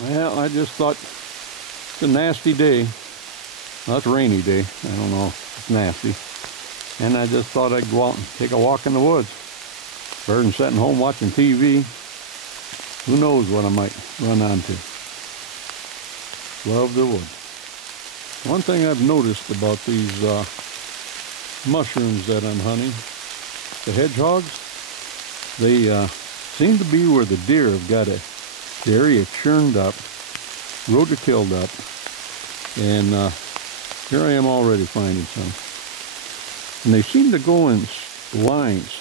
Well, I just thought it's a nasty day. Well, it's a rainy day. I don't know. It's nasty. And I just thought I'd go out and take a walk in the woods. Better than sitting home watching TV. Who knows what I might run onto. Love the woods. One thing I've noticed about these mushrooms that I'm hunting, the hedgehogs, they seem to be where the deer have got the area churned up, rototilled up, and here I am already finding some. And they seem to go in lines.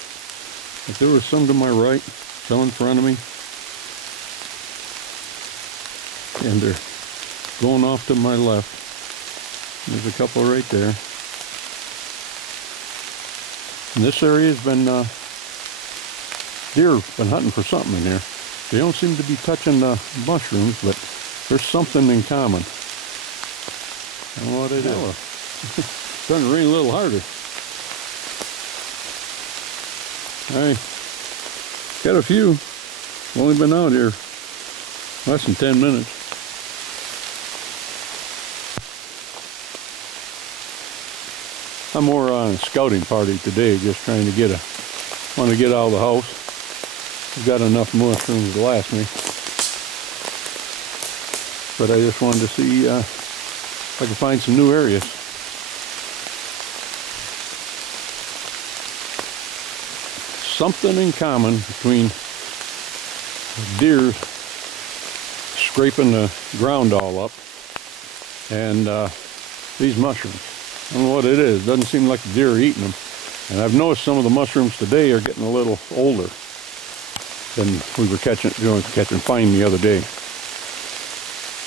Like there was some to my right, some in front of me, and they're going off to my left. There's a couple right there. And this area has been, deer have been hunting for something in here. They don't seem to be touching the mushrooms, but there's something in common. I don't know what it is. It's starting to rain a little harder. I got a few. Only been out here less than 10 minutes. I'm more on a scouting party today, just trying to want to get out of the house. I've got enough mushrooms to last me. But I just wanted to see if I could find some new areas. Something in common between deer scraping the ground all up and these mushrooms. I don't know what it is. It doesn't seem like the deer are eating them. And I've noticed some of the mushrooms today are getting a little older than we were catching fine the other day.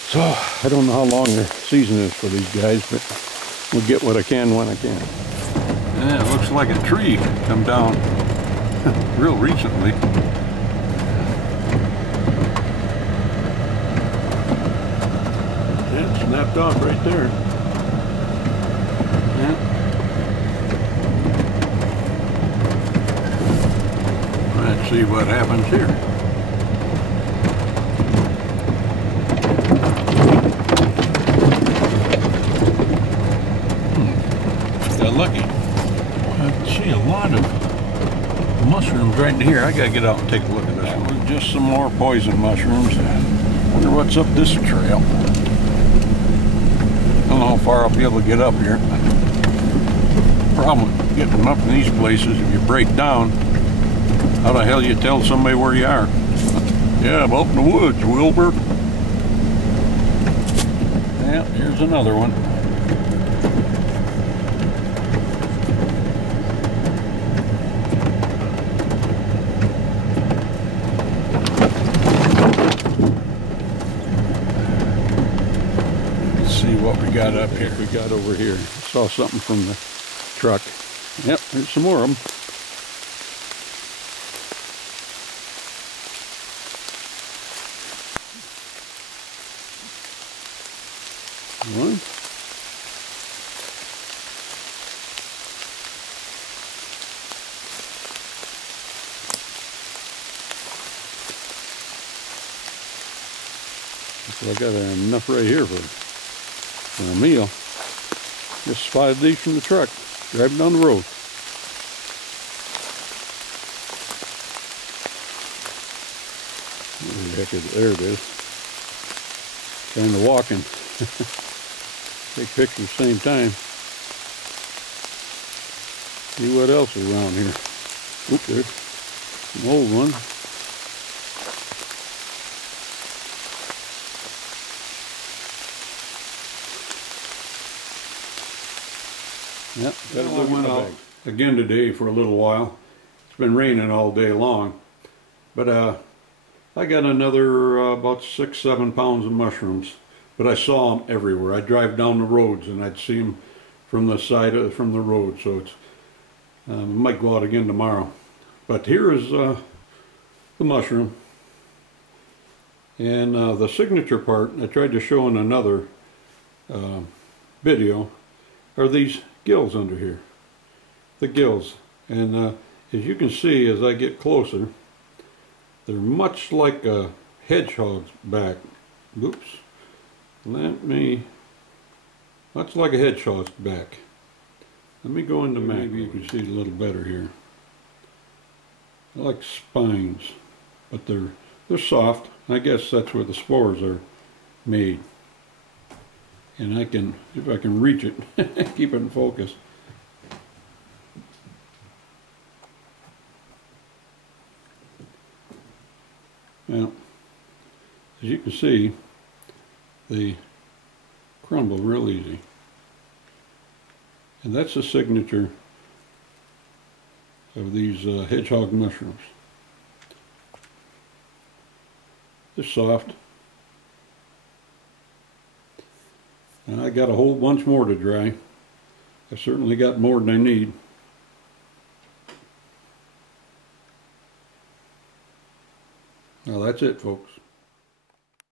So I don't know how long the season is for these guys, but we'll get what I can when I can. Yeah, it looks like a tree come down real recently. Yeah, it snapped off right there. Yeah. Let's see what happens here. Got lucky. I see a lot of mushrooms right here. I gotta get out and take a look at this one. Just some more poison mushrooms. Wonder what's up this trail. I don't know how far I'll be able to get up here. Problem getting up in these places, if you break down, how the hell you tell somebody where you are? Yeah, I'm up in the woods, Wilbur. Yeah, here's another one. Let's see what we got up here. We got over here. Saw something from the truck. Yep, there's some more of them. One. So I got enough right here for a meal. Just spotted these from the truck, driving down the road. Where the heck is it? There it is. Kind of walking. Take pictures at the same time. See what else is around here. Oop, there's an old one. Yep, got a went out again today for a little while. It's been raining all day long. But I got another about 6-7 pounds of mushrooms. But I saw them everywhere. I'd drive down the roads and I'd see them from the side from the road. So it's might go out again tomorrow. But here is the mushroom, and the signature part I tried to show in another video are these gills under here. The gills, and as you can see as I get closer, they're much like a hedgehog's back Oops. That's like a hedgehog's back. Let me go into macro. Maybe you can see it a little better here. I like spines, but they're soft. I guess that's where the spores are made. And I can, if I can reach it, keep it in focus. Now, as you can see, they crumble real easy. And that's the signature of these hedgehog mushrooms. They're soft. And I got a whole bunch more to dry. I've certainly got more than I need. Well, that's it, folks.